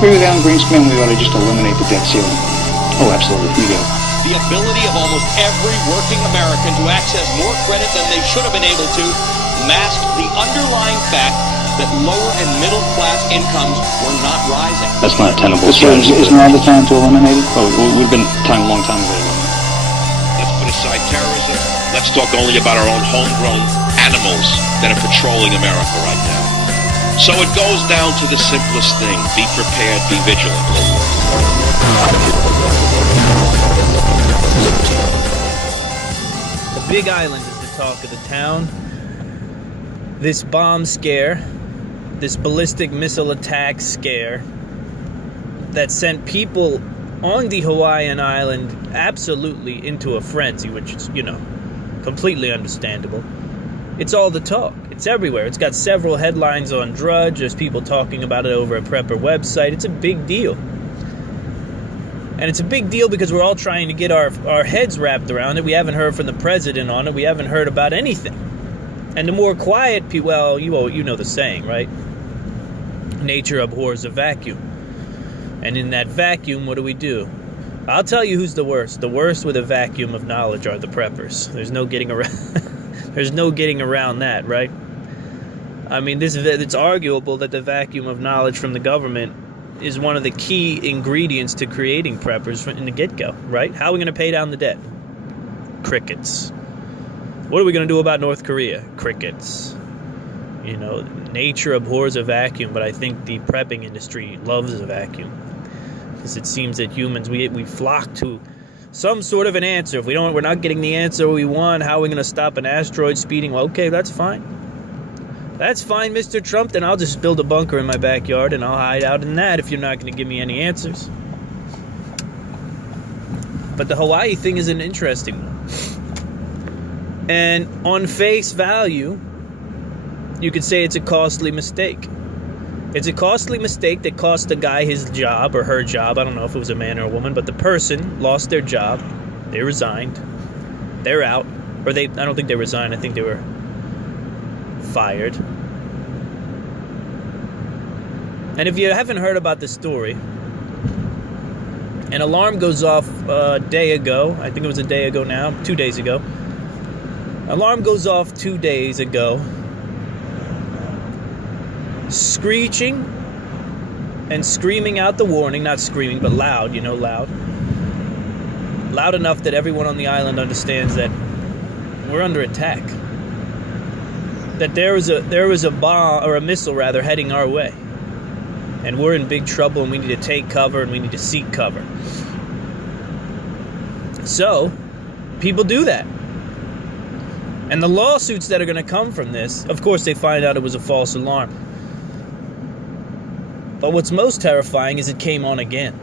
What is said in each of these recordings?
agree with Alan Greenspan, we ought to just eliminate the debt ceiling. Oh, absolutely. We do. The ability of almost every working American to access more credit than they should have been able to masked the underlying fact that lower and middle class incomes were not rising. That's not a tenable strategy. Isn't now the time to eliminate it? Oh, we've been a long time ago to eliminate it. Let's put aside terrorism. Let's talk only about our own homegrown animals that are patrolling America right now. So it goes down to the simplest thing. Be prepared, be vigilant. The Big Island is the talk of the town. This bomb scare, this ballistic missile attack scare that sent people on the Hawaiian island absolutely into a frenzy, which is, completely understandable. It's all the talk. It's everywhere. It's got several headlines on Drudge. There's people talking about it over a Prepper website. It's a big deal. And it's a big deal because we're all trying to get our heads wrapped around it. We haven't heard from the president on it. We haven't heard about anything. And the more quiet people, well, you know the saying, right? Nature abhors a vacuum. And in that vacuum, what do? I'll tell you who's the worst. The worst with a vacuum of knowledge are the preppers. There's no getting around. There's no getting around that, right? I mean, it's arguable that the vacuum of knowledge from the government is one of the key ingredients to creating preppers in the get-go, right? How are we going to pay down the debt? Crickets. What are we going to do about North Korea? Crickets. Nature abhors a vacuum, but I think the prepping industry loves a vacuum. Because it seems that humans, we flock to some sort of an answer. If we're not getting the answer we want, how are we going to stop an asteroid speeding? Well, okay, that's fine. That's fine, Mr. Trump. Then I'll just build a bunker in my backyard and I'll hide out in that if you're not going to give me any answers. But the Hawaii thing is an interesting one. And on face value, you could say it's a costly mistake. It's a costly mistake that cost a guy his job or her job. I don't know if it was a man or a woman, but the person lost their job. They resigned. They're out. I don't think they resigned. I think they were fired. And if you haven't heard about the story, an alarm goes off a day ago. I think it was a day ago now, 2 days ago. Alarm goes off 2 days ago. Screeching and screaming out the warning, not screaming, but loud, loud. Loud enough that everyone on the island understands that we're under attack. That there was a bomb, or a missile rather, heading our way. And we're in big trouble and we need to take cover and we need to seek cover. So, people do that. And the lawsuits that are going to come from this, of course they find out it was a false alarm. But what's most terrifying is it came on again.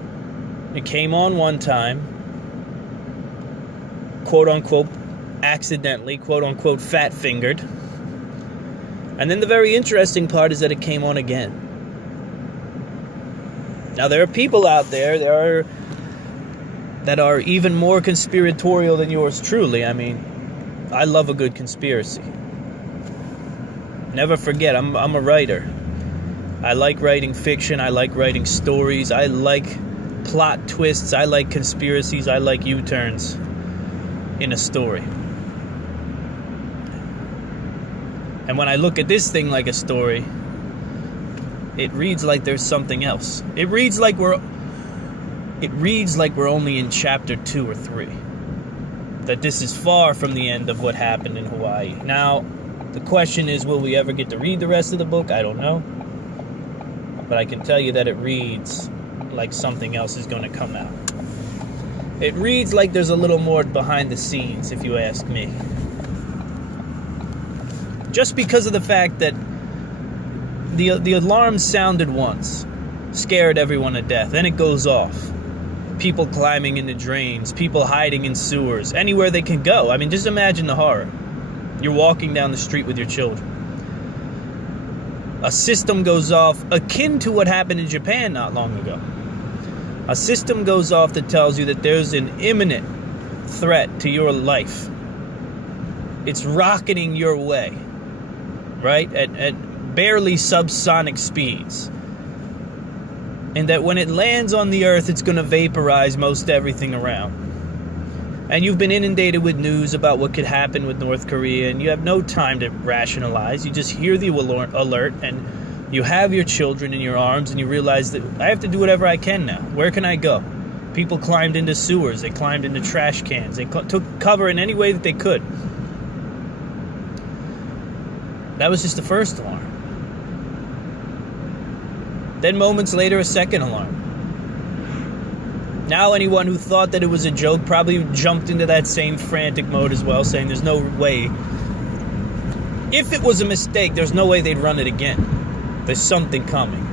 It came on one time, quote-unquote, accidentally, quote-unquote, fat-fingered. And then the very interesting part is that it came on again. Now, there are people out there that are even more conspiratorial than yours truly. I mean, I love a good conspiracy. Never forget, I'm a writer. I like writing fiction. I like writing stories. I like plot twists. I like conspiracies. I like U-turns in a story. And when I look at this thing like a story, it reads like there's something else. It reads like we're only in chapter 2 or 3. That this is far from the end of what happened in Hawaii. Now, the question is, will we ever get to read the rest of the book? I don't know. But I can tell you that it reads like something else is going to come out. It reads like there's a little more behind the scenes, if you ask me. Just because of the fact that the alarm sounded once, scared everyone to death, then it goes off. People climbing into drains, people hiding in sewers, anywhere they can go. I mean, just imagine the horror. You're walking down the street with your children. A system goes off akin to what happened in Japan not long ago. A system goes off that tells you that there's an imminent threat to your life. It's rocketing your way, right? At barely subsonic speeds. and that when it lands on the earth, it's going to vaporize most everything around. And you've been inundated with news about what could happen with North Korea, and you have no time to rationalize. You just hear the alert, and you have your children in your arms, and you realize that I have to do whatever I can now. Where can I go? People climbed into sewers. They climbed into trash cans. They took cover in any way that they could. That was just the first alarm. Then moments later, a second alarm. Now anyone who thought that it was a joke probably jumped into that same frantic mode as well, saying there's no way. If it was a mistake, there's no way they'd run it again. There's something coming.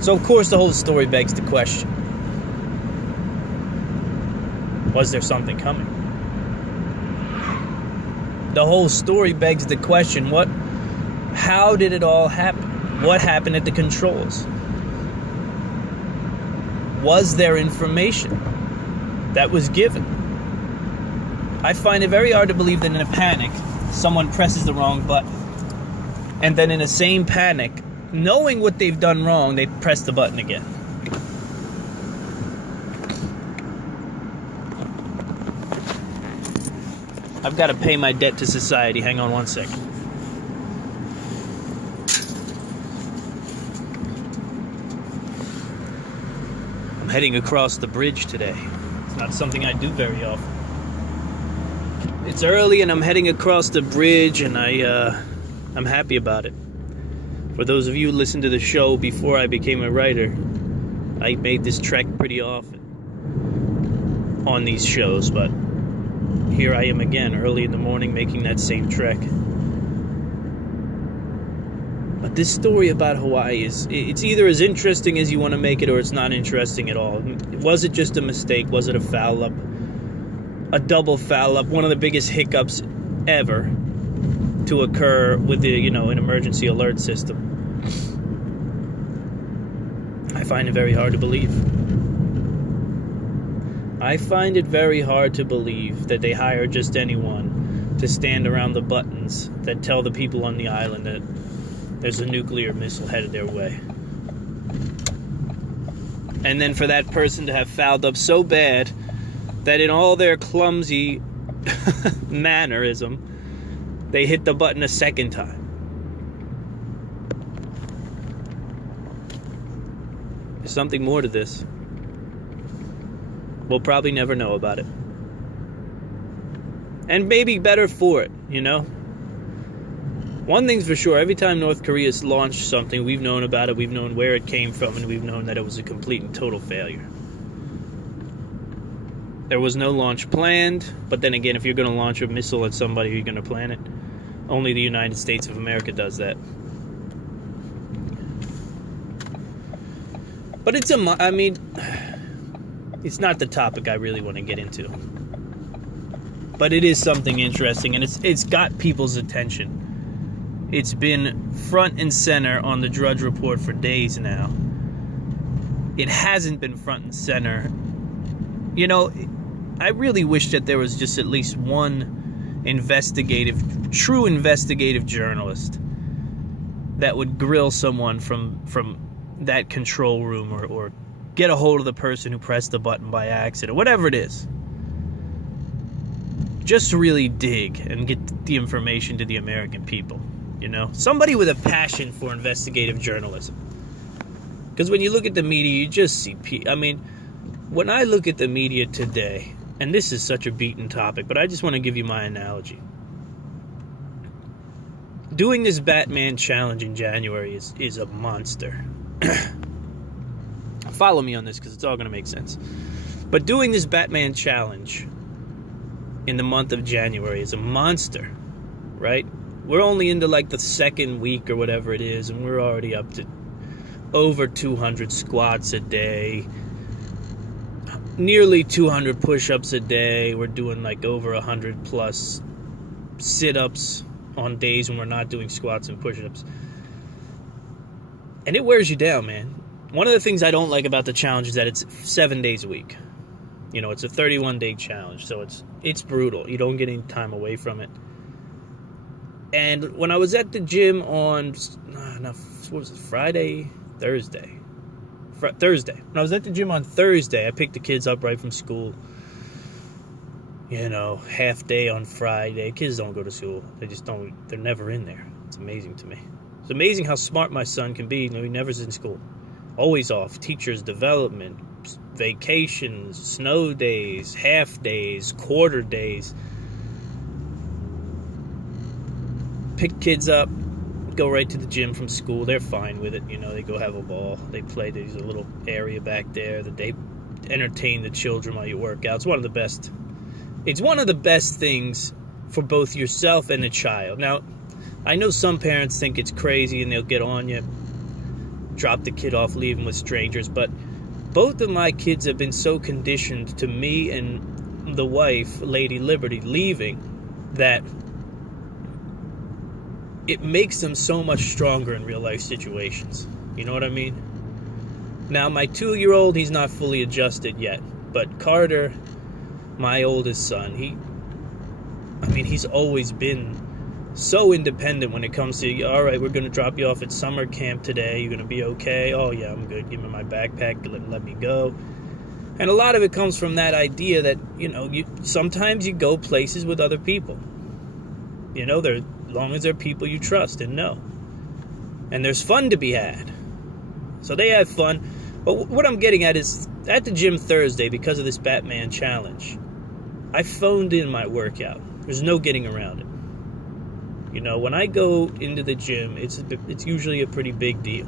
So of course the whole story begs the question. Was there something coming? The whole story begs the question, how did it all happen? What happened at the controls? Was there information that was given? I find it very hard to believe that in a panic, someone presses the wrong button. And then in the same panic, knowing what they've done wrong, they press the button again. I've got to pay my debt to society. Hang on one second. I'm heading across the bridge today. It's not something I do very often. It's early and I'm heading across the bridge, and I'm happy about it. For those of you who listened to the show before I became a writer, I made this trek pretty often on these shows, but here I am again, early in the morning, making that same trek. But this story about Hawaii it's either as interesting as you want to make it, or it's not interesting at all. Was it just a mistake? Was it a foul up? A double foul up? One of the biggest hiccups ever to occur with the, an emergency alert system. I find it very hard to believe. I find it very hard to believe that they hire just anyone to stand around the buttons that tell the people on the island that there's a nuclear missile headed their way. And then for that person to have fouled up so bad that in all their clumsy mannerism, they hit the button a second time. There's something more to this. We'll probably never know about it. And maybe better for it, One thing's for sure, every time North Korea's launched something, we've known about it, we've known where it came from, and we've known that it was a complete and total failure. There was no launch planned, but then again, if you're going to launch a missile at somebody, you're going to plan it. Only the United States of America does that. But it's not the topic I really want to get into. But it is something interesting, and it's got people's attention. It's been front and center on the Drudge Report for days now. It hasn't been front and center. I really wish that there was just at least one true investigative journalist that would grill someone from that control room or get a hold of the person who pressed the button by accident, whatever it is. Just really dig and get the information to the American people, Somebody with a passion for investigative journalism. Because when you look at the media, you just see when I look at the media today, and this is such a beaten topic, but I just want to give you my analogy. Doing this Batman challenge in January is a monster. Follow me on this because it's all going to make sense. But doing this Batman challenge in the month of January is a monster, right? We're only into like the second week or whatever it is, and we're already up to over 200 squats a day, nearly 200 push-ups a day. We're doing like over 100 plus sit-ups on days when we're not doing squats and push-ups. And it wears you down, man. One of the things I don't like about the challenge is that it's 7 days a week. It's a 31-day challenge, so it's brutal. You don't get any time away from it. And when I was at the gym on, what was it, Thursday. When I was at the gym on Thursday, I picked the kids up right from school. You know, half day on Friday. Kids don't go to school. They just don't, they're never in there. It's amazing to me. It's amazing how smart my son can be. You know, he never's in school. Always off. Teachers, development, vacations, snow days, half days, quarter days. Pick kids up, go right to the gym from school. They're fine with it. You know, they go have a ball. They play. There's a little area back there that they entertain the children while you work out. It's one of the best things for both yourself and the child. Now, I know some parents think it's crazy and they'll get on you, drop the kid off, leave him with strangers, but both of my kids have been so conditioned to me and the wife, Lady Liberty, leaving, that it makes them so much stronger in real life situations. You know what I mean? Now, my 2-year-old, he's not fully adjusted yet, but Carter, my oldest son, he's always been so independent when it comes to, all right, we're going to drop you off at summer camp today. You're going to be okay? Oh, yeah, I'm good. Give me my backpack. Let me go. And a lot of it comes from that idea that, you know, sometimes you go places with other people. You know, as long as they're people you trust and know. And there's fun to be had. So they have fun. But what I'm getting at is, at the gym Thursday, because of this Batman challenge, I phoned in my workout. There's no getting around it. You know, when I go into the gym, it's usually a pretty big deal.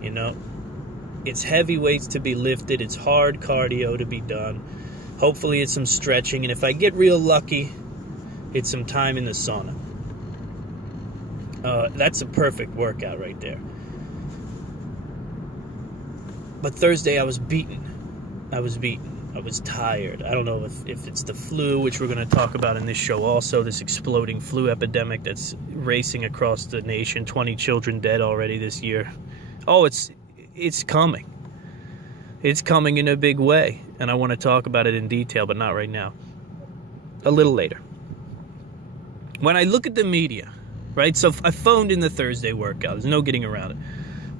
You know, it's heavy weights to be lifted. It's hard cardio to be done. Hopefully it's some stretching. And if I get real lucky, it's some time in the sauna. That's a perfect workout right there. But Thursday I was beaten. I was tired. I don't know if it's the flu, which we're going to talk about in this show also, this exploding flu epidemic that's racing across the nation. 20 children dead already this year. Oh, it's coming. It's coming in a big way. And I want to talk about it in detail, but not right now. A little later. When I look at the media, right? So I phoned in the Thursday workout. There's no getting around it.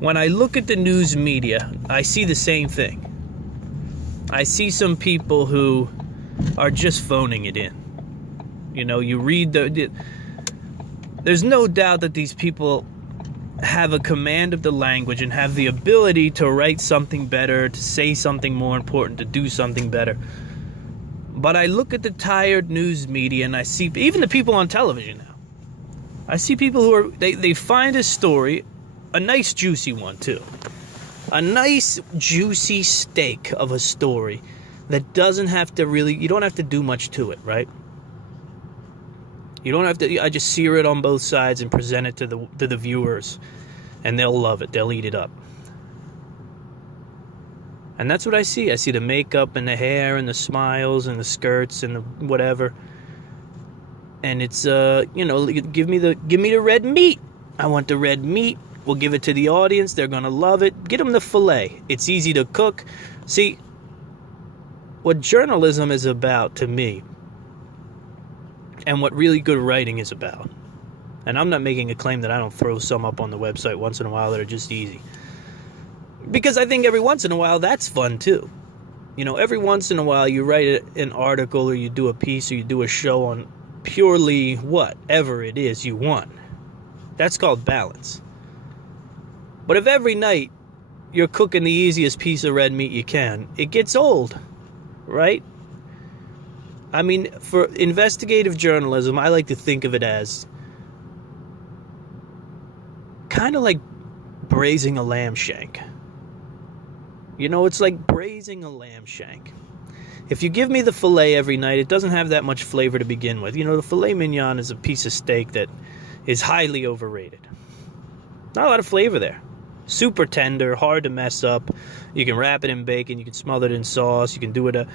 When I look at the news media, I see the same thing. I see some people who are just phoning it in. You know, you read there's no doubt that these people have a command of the language and have the ability to write something better, to say something more important, to do something better. But I look at the tired news media and I see, even the people on television now, I see people who they find a story, a nice juicy one too. A nice juicy steak of a story that doesn't have to really, you don't have to do much to it, right? You don't have to, I just sear it on both sides and present it to the viewers, and they'll love it. They'll eat it up. And that's what I see. I see the makeup and the hair and the smiles and the skirts and the whatever. And it's give me the red meat. I want the red meat. We'll give it to the audience. They're going to love it. Get them the filet. It's easy to cook. See, what journalism is about to me, and what really good writing is about, and I'm not making a claim that I don't throw some up on the website once in a while that are just easy, because I think every once in a while that's fun too. You know, every once in a while you write an article or you do a piece or you do a show on purely whatever it is you want. That's called balance. But if every night you're cooking the easiest piece of red meat you can, it gets old, right? I mean, for investigative journalism, I like to think of it as kind of like braising a lamb shank. You know, it's like braising a lamb shank. If you give me the filet every night, it doesn't have that much flavor to begin with. You know, the filet mignon is a piece of steak that is highly overrated. Not a lot of flavor there. Super tender, hard to mess up. You can wrap it in bacon, you can smother it in sauce, you can do it, and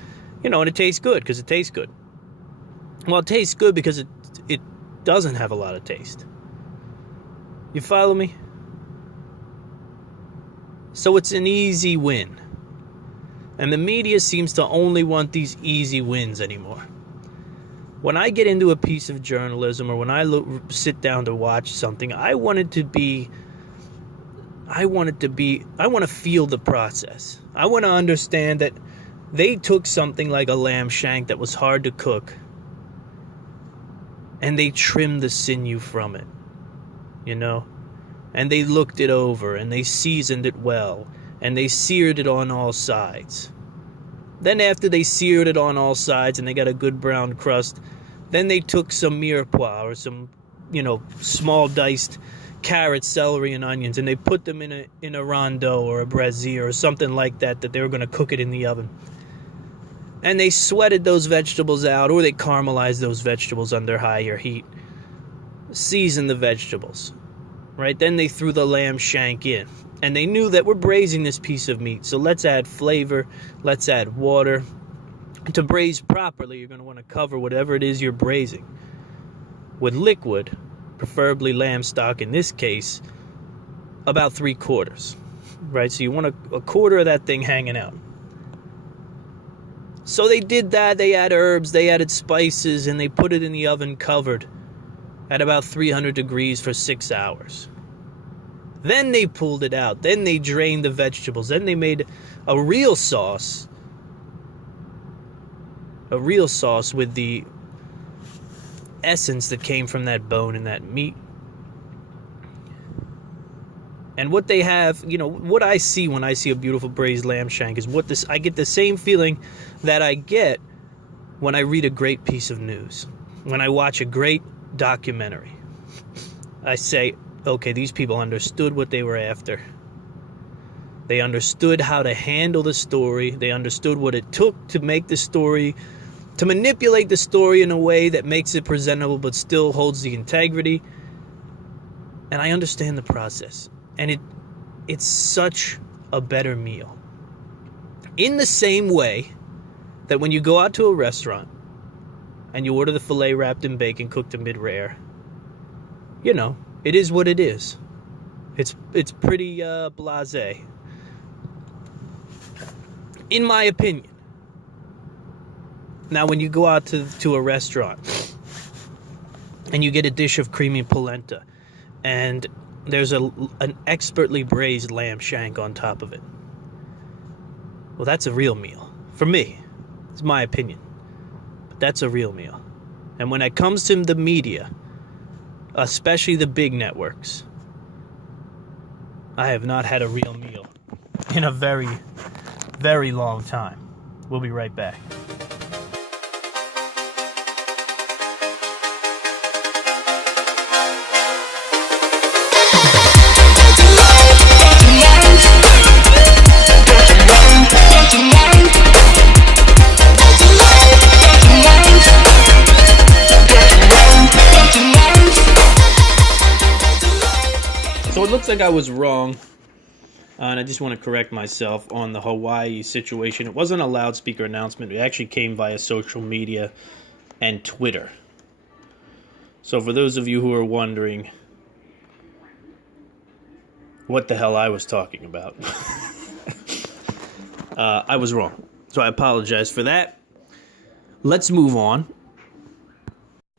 it tastes good because it tastes good. Well, it tastes good because it doesn't have a lot of taste. You follow me? So it's an easy win. And the media seems to only want these easy wins anymore. When I get into a piece of journalism, or when I sit down to watch something, I want to feel the process. I want to understand that they took something like a lamb shank that was hard to cook, and they trimmed the sinew from it, and they looked it over, and they seasoned it well, and they seared it on all sides. Then after they seared it on all sides and they got a good brown crust, then they took some mirepoix, or some, small diced carrots, celery, and onions, and they put them in a rondeau or a braisier or something like that they were going to cook it in the oven. And they sweated those vegetables out, or they caramelized those vegetables under higher heat. Seasoned the vegetables, right? Then they threw the lamb shank in. And they knew that we're braising this piece of meat, so let's add flavor, let's add water. To braise properly, you're going to want to cover whatever it is you're braising with liquid, preferably lamb stock in this case, about 3/4, right? So you want a quarter of that thing hanging out. So they did that. They added herbs, they added spices, and they put it in the oven covered at about 300 degrees for 6 hours. Then they pulled it out. Then they drained the vegetables. Then they made a real sauce. A real sauce with the essence that came from that bone and that meat. And what they have, what I see when I see a beautiful braised lamb shank is I get the same feeling that I get when I read a great piece of news. When I watch a great documentary. I say, okay, these people understood what they were after. They understood how to handle the story. They understood what it took to make the story, to manipulate the story in a way that makes it presentable but still holds the integrity. And I understand the process. And it's such a better meal. In the same way that when you go out to a restaurant and you order the filet wrapped in bacon, cooked to mid-rare, it is what it is. It's pretty blasé, in my opinion. Now, when you go out to a restaurant and you get a dish of creamy polenta and there's an expertly braised lamb shank on top of it, well, that's a real meal. For me, it's my opinion, but that's a real meal. And when it comes to the media, especially the big networks, I have not had a real meal in a very, very long time. We'll be right back. So it looks like I was wrong, and I just want to correct myself on the Hawaii situation. It wasn't a loudspeaker announcement. It actually came via social media and Twitter. So for those of you who are wondering what the hell I was talking about, I was wrong. So I apologize for that. Let's move on.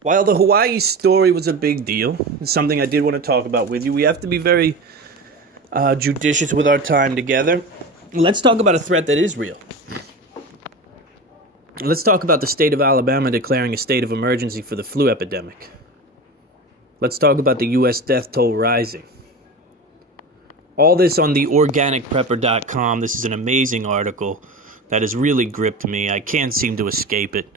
While the Hawaii story was a big deal, it's something I did want to talk about with you. We have to be very judicious with our time together. Let's talk about a threat that is real. Let's talk about the state of Alabama declaring a state of emergency for the flu epidemic. Let's talk about the U.S. death toll rising. All this on theorganicprepper.com. This is an amazing article that has really gripped me. I can't seem to escape it.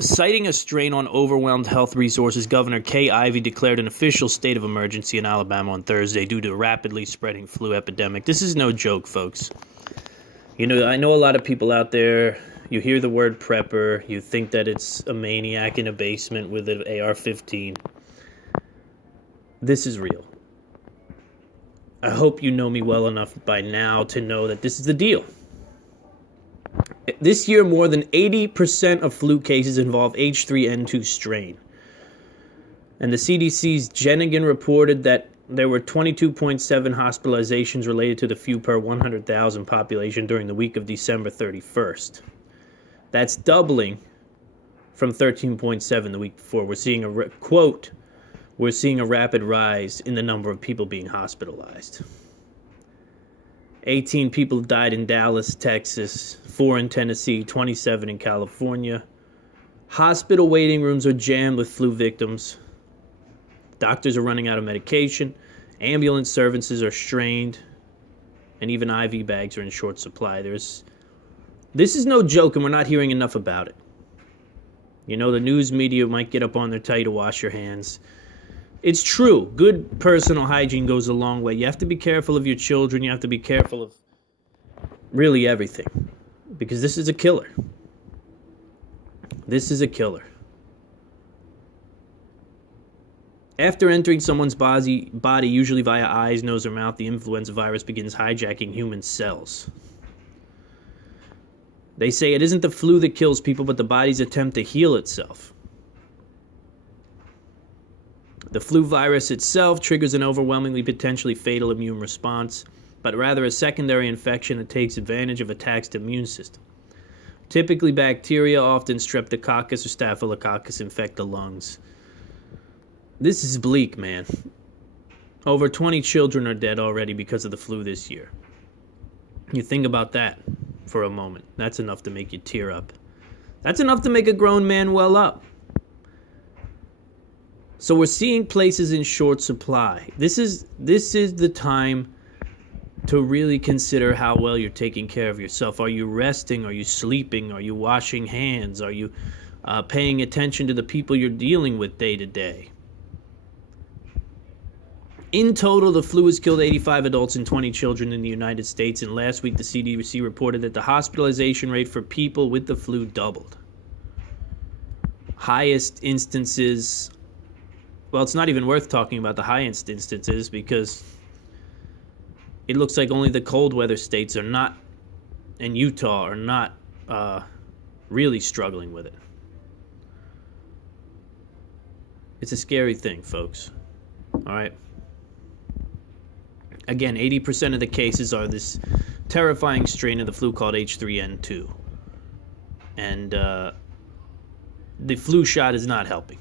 Citing a strain on overwhelmed health resources, Governor Kay Ivey declared an official state of emergency in Alabama on Thursday due to a rapidly spreading flu epidemic. This is no joke, folks. I know a lot of people out there, you hear the word prepper, you think that it's a maniac in a basement with an AR-15. This is real. I hope you know me well enough by now to know that this is the deal. This year, more than 80% of flu cases involve H3N2 strain. And the CDC's Jenigan reported that there were 22.7 hospitalizations related to the flu per 100,000 population during the week of December 31st. That's doubling from 13.7 the week before. We're seeing quote, we're seeing a rapid rise in the number of people being hospitalized. 18 people died in Dallas, Texas, 4 in Tennessee, 27 in California. Hospital waiting rooms are jammed with flu victims. Doctors are running out of medication. Ambulance services are strained. And even IV bags are in short supply. This is no joke, and we're not hearing enough about it. You know, the news media might get up on there, tell you to wash your hands. It's true. Good personal hygiene goes a long way. You have to be careful of your children. You have to be careful of really everything. Because this is a killer. This is a killer. After entering someone's body, usually via eyes, nose, or mouth, the influenza virus begins hijacking human cells. They say it isn't the flu that kills people, but the body's attempt to heal itself. The flu virus itself triggers an overwhelmingly potentially fatal immune response, but rather a secondary infection that takes advantage of a taxed immune system. Typically bacteria, often streptococcus or staphylococcus, infect the lungs. This is bleak, man. Over 20 children are dead already because of the flu this year. You think about that for a moment. That's enough to make you tear up. That's enough to make a grown man well up. So we're seeing places in short supply. This is the time to really consider how well you're taking care of yourself. Are you resting? Are you sleeping? Are you washing hands? Are you paying attention to the people you're dealing with day to day? In total, the flu has killed 85 adults and 20 children in the United States, and last week the CDC reported that the hospitalization rate for people with the flu doubled. Highest instances, well, it's not even worth talking about the highest instances because it looks like only the cold weather states are not, and Utah are not really struggling with it. It's a scary thing, folks. All right. Again, 80% of the cases are this terrifying strain of the flu called H3N2. And the flu shot is not helping.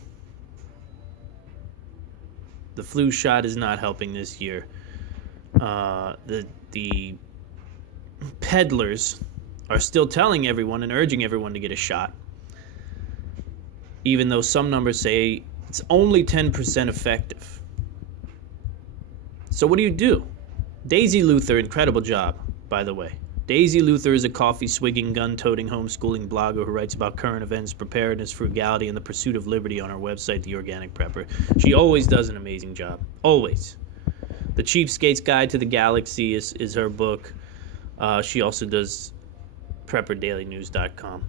The flu shot is not helping this year. The peddlers are still telling everyone and urging everyone to get a shot, even though some numbers say it's only 10% effective. So what do? Daisy Luther, incredible job, by the way. Daisy Luther is a coffee-swigging, gun-toting, homeschooling blogger who writes about current events, preparedness, frugality, and the pursuit of liberty on our website, The Organic Prepper. She always does an amazing job. Always. The Cheapskate's Guide to the Galaxy is her book. She also does PrepperDailyNews.com.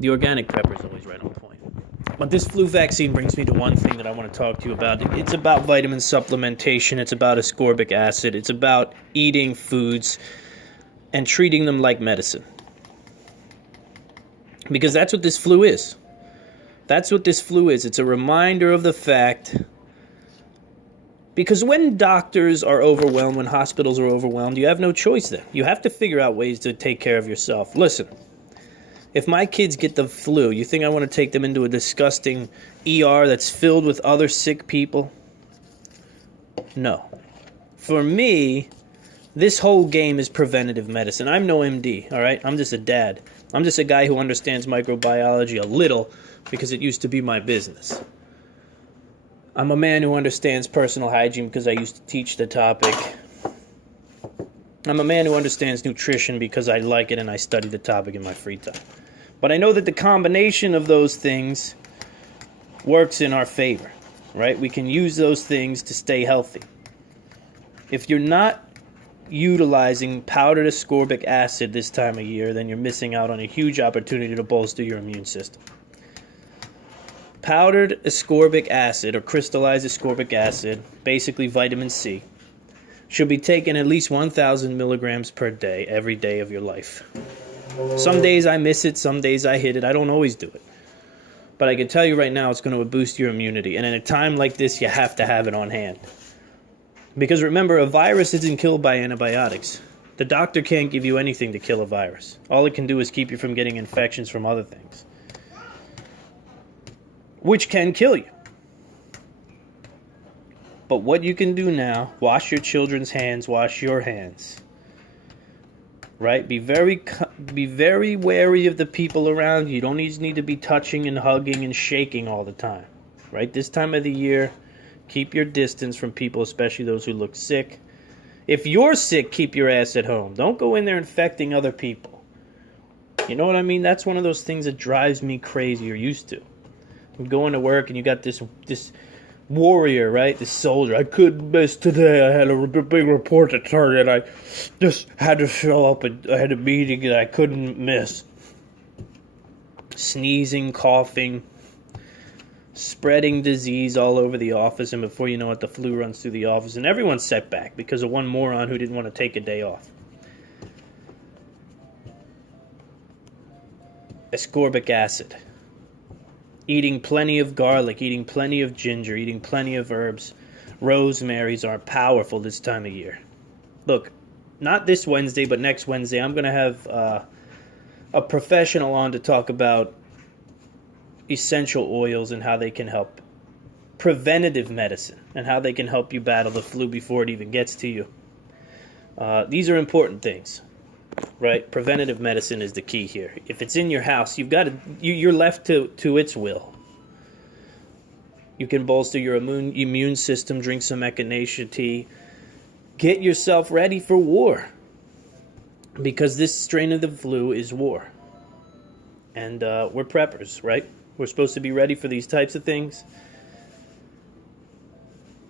The Organic Prepper is always right on point. But this flu vaccine brings me to one thing that I want to talk to you about. It's about vitamin supplementation. It's about ascorbic acid. It's about eating foods and treating them like medicine. Because that's what this flu is. That's what this flu is. It's a reminder of the fact. Because when doctors are overwhelmed, when hospitals are overwhelmed, you have no choice then. You have to figure out ways to take care of yourself. Listen. If my kids get the flu, you think I want to take them into a disgusting ER that's filled with other sick people? No. For me, this whole game is preventative medicine. I'm no MD, all right? I'm just a dad. I'm just a guy who understands microbiology a little because it used to be my business. I'm a man who understands personal hygiene because I used to teach the topic. I'm a man who understands nutrition because I like it and I study the topic in my free time. But I know that the combination of those things works in our favor, right? We can use those things to stay healthy. If you're not utilizing powdered ascorbic acid this time of year, then you're missing out on a huge opportunity to bolster your immune system. Powdered ascorbic acid, or crystallized ascorbic acid, basically vitamin C, should be taken at least 1,000 milligrams per day, every day of your life. Some days I miss it, some days I hit it. I don't always do it. But I can tell you right now it's going to boost your immunity. And in a time like this, you have to have it on hand. Because remember, a virus isn't killed by antibiotics. The doctor can't give you anything to kill a virus. All it can do is keep you from getting infections from other things. which can kill you. But what you can do now, wash your children's hands, wash your hands. Right? Be very wary of the people around you. You don't need to be touching and hugging and shaking all the time. Right? This time of the year, keep your distance from people, especially those who look sick. If you're sick, keep your ass at home. Don't go in there infecting other people. You know what I mean? That's one of those things that drives me crazy, or used to. I'm going to work and you got this warrior, right? This soldier. I couldn't miss today. I had a big report to turn and I just had to show up and I had a meeting that I couldn't miss. Sneezing, coughing, spreading disease all over the office, and before you know it, the flu runs through the office and everyone's set back because of one moron who didn't want to take a day off. Ascorbic acid. Eating plenty of garlic, eating plenty of ginger, eating plenty of herbs. Rosemaries are powerful this time of year. Look, not this Wednesday, but next Wednesday, I'm going to have a professional on to talk about essential oils and how they can help. Preventative medicine and how they can help you battle the flu before it even gets to you. These are important things. Right, preventative medicine is the key here. If it's in your house, you're left to its will. You can bolster your immune system, drink some echinacea tea, get yourself ready for war, because this strain of the flu is war, and we're preppers, right? We're supposed to be ready for these types of things.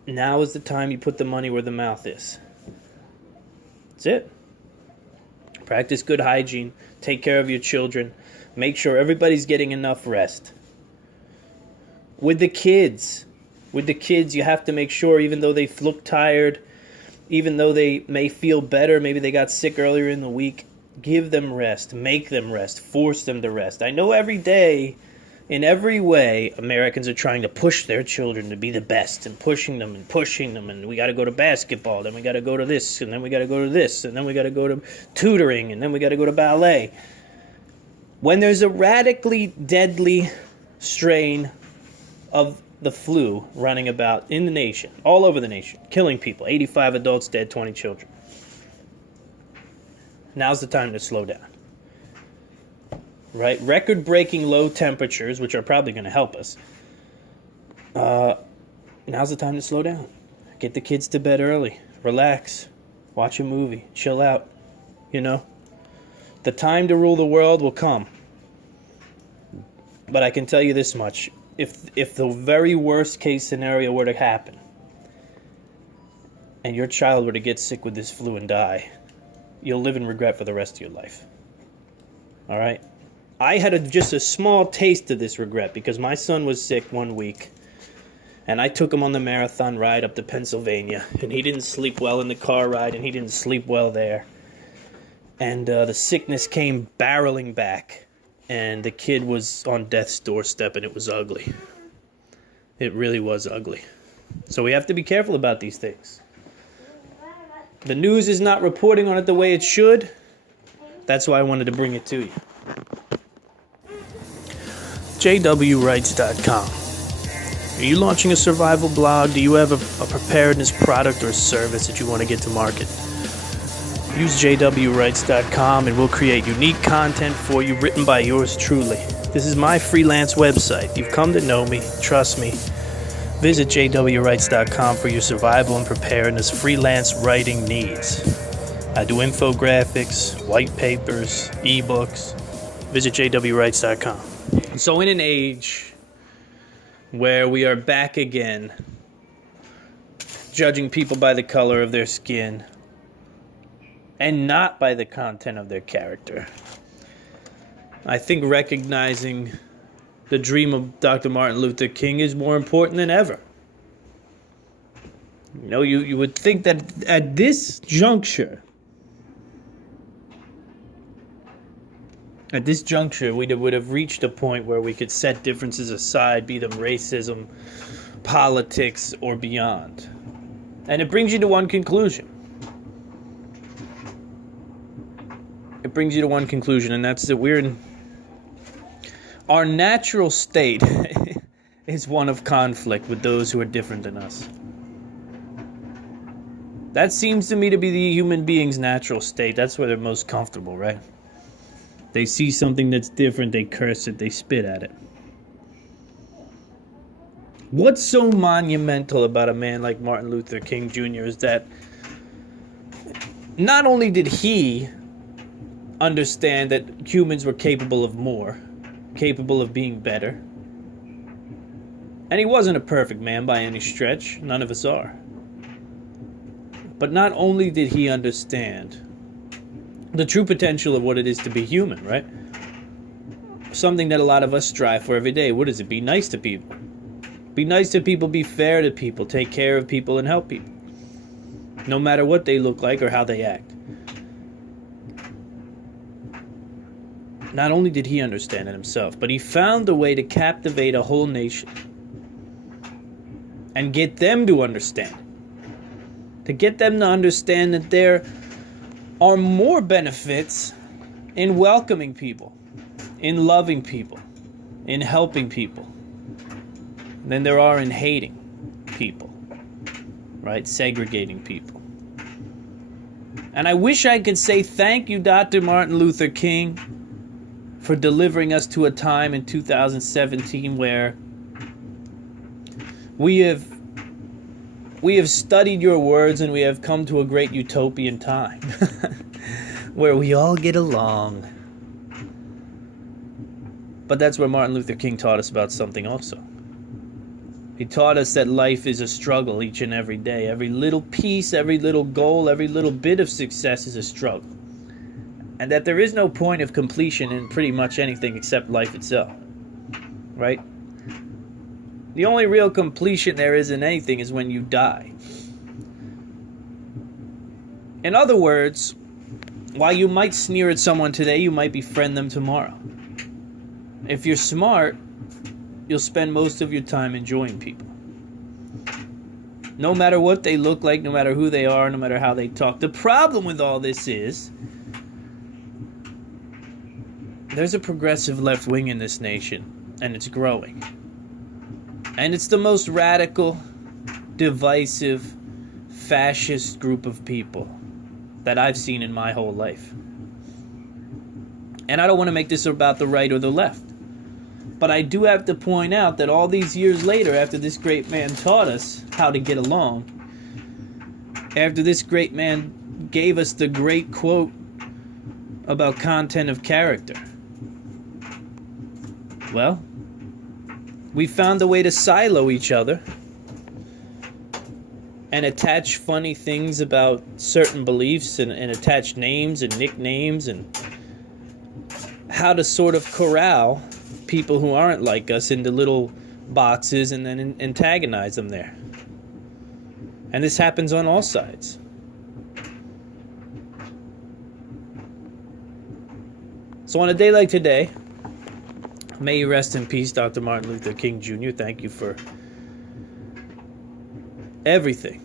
Now is the time you put the money where the mouth is. That's it. Practice good hygiene. Take care of your children. Make sure everybody's getting enough rest. With the kids, you have to make sure, even though they look tired, even though they may feel better, maybe they got sick earlier in the week, give them rest. Make them rest. Force them to rest. I know every day, in every way, Americans are trying to push their children to be the best, and pushing them, and we got to go to basketball, then we got to go to this, and then we got to go to this, and then we got to go to tutoring, and then we got to go to ballet. When there's a radically deadly strain of the flu running about in the nation, all over the nation, killing people, 85 adults dead, 20 children. Now's the time to slow down. Right? Record-breaking low temperatures, which are probably going to help us. Now's the time to slow down. Get the kids to bed early. Relax. Watch a movie. Chill out. You know? The time to rule the world will come. But I can tell you this much. If the very worst case scenario were to happen, and your child were to get sick with this flu and die, you'll live in regret for the rest of your life. All right? I had just a small taste of this regret because my son was sick one week, and I took him on the marathon ride up to Pennsylvania, and he didn't sleep well in the car ride, and he didn't sleep well there. And the sickness came barreling back, and the kid was on death's doorstep, and it was ugly. It really was ugly. So we have to be careful about these things. The news is not reporting on it the way it should. That's why I wanted to bring it to you. jwrights.com. Are you launching a survival blog? Do you have a preparedness product or service that you want to get to market? Use jwrights.com and we'll create unique content for you written by yours truly. This is my freelance website. You've come to know me. Trust me. Visit jwrights.com for your survival and preparedness freelance writing needs. I do infographics, white papers, ebooks. Visit jwrights.com. So in an age where we are back again, judging people by the color of their skin and not by the content of their character, I think recognizing the dream of Dr. Martin Luther King is more important than ever. You know, you would think that at this juncture, we would have reached a point where we could set differences aside, be them racism, politics, or beyond. And it brings you to one conclusion. And that's that we're in our natural state is one of conflict with those who are different than us. That seems to me to be the human being's natural state. That's where they're most comfortable, right? They see something that's different, they curse it, they spit at it. What's so monumental about a man like Martin Luther King Jr. is that not only did he understand that humans were capable of more, capable of being better, and he wasn't a perfect man by any stretch, none of us are. But not only did he understand the true potential of what it is to be human, right? Something that a lot of us strive for every day. What is it? Be nice to people. Be nice to people, be fair to people, take care of people, and help people. No matter what they look like or how they act. Not only did he understand it himself, but he found a way to captivate a whole nation and get them to understand. To get them to understand that there are more benefits in welcoming people, in loving people, in helping people, than there are in hating people, right? Segregating people. And I wish I could say thank you, Dr. Martin Luther King, for delivering us to a time in 2017 where we have studied your words and we have come to a great utopian time where we all get along. But that's where Martin Luther King taught us about something also. He taught us that life is a struggle each and every day. Every little piece, every little goal, every little bit of success is a struggle. And that there is no point of completion in pretty much anything except life itself. Right? The only real completion there is in anything is when you die. In other words, while you might sneer at someone today, you might befriend them tomorrow. If you're smart, you'll spend most of your time enjoying people. No matter what they look like, no matter who they are, no matter how they talk. The problem with all this is there's a progressive left wing in this nation, and it's growing. And it's the most radical, divisive, fascist group of people that I've seen in my whole life. And I don't want to make this about the right or the left. But I do have to point out that all these years later, after this great man taught us how to get along, after this great man gave us the great quote about content of character, well, we found a way to silo each other and attach funny things about certain beliefs and attach names and nicknames and how to sort of corral people who aren't like us into little boxes and then antagonize them there. And this happens on all sides. So on a day like today, may you rest in peace, Dr. Martin Luther King Jr. Thank you for everything.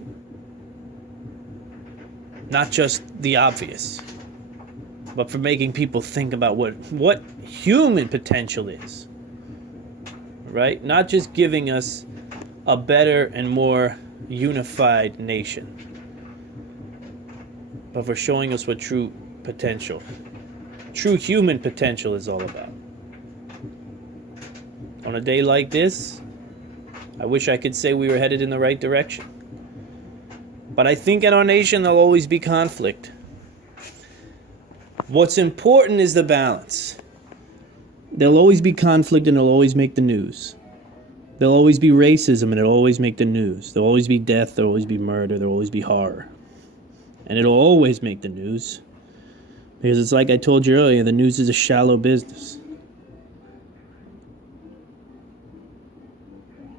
Not just the obvious, but for making people think about what human potential is. Right? Not just giving us a better and more unified nation, but for showing us what true potential, true human potential is all about. On a day like this, I wish I could say we were headed in the right direction. But I think in our nation there'll always be conflict. What's important is the balance. There'll always be conflict and it'll always make the news. There'll always be racism and it'll always make the news. There'll always be death, there'll always be murder, there'll always be horror. And it'll always make the news. Because it's like I told you earlier, the news is a shallow business.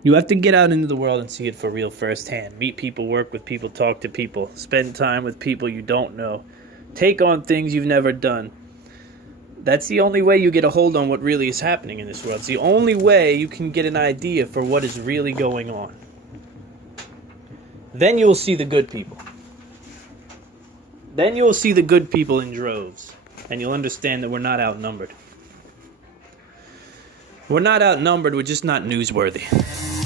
You have to get out into the world and see it for real firsthand. Meet people, work with people, talk to people, spend time with people you don't know. Take on things you've never done. That's the only way you get a hold on what really is happening in this world. It's the only way you can get an idea for what is really going on. Then you'll see the good people. Then you'll see the good people in droves. And you'll understand that we're not outnumbered. We're not outnumbered, we're just not newsworthy.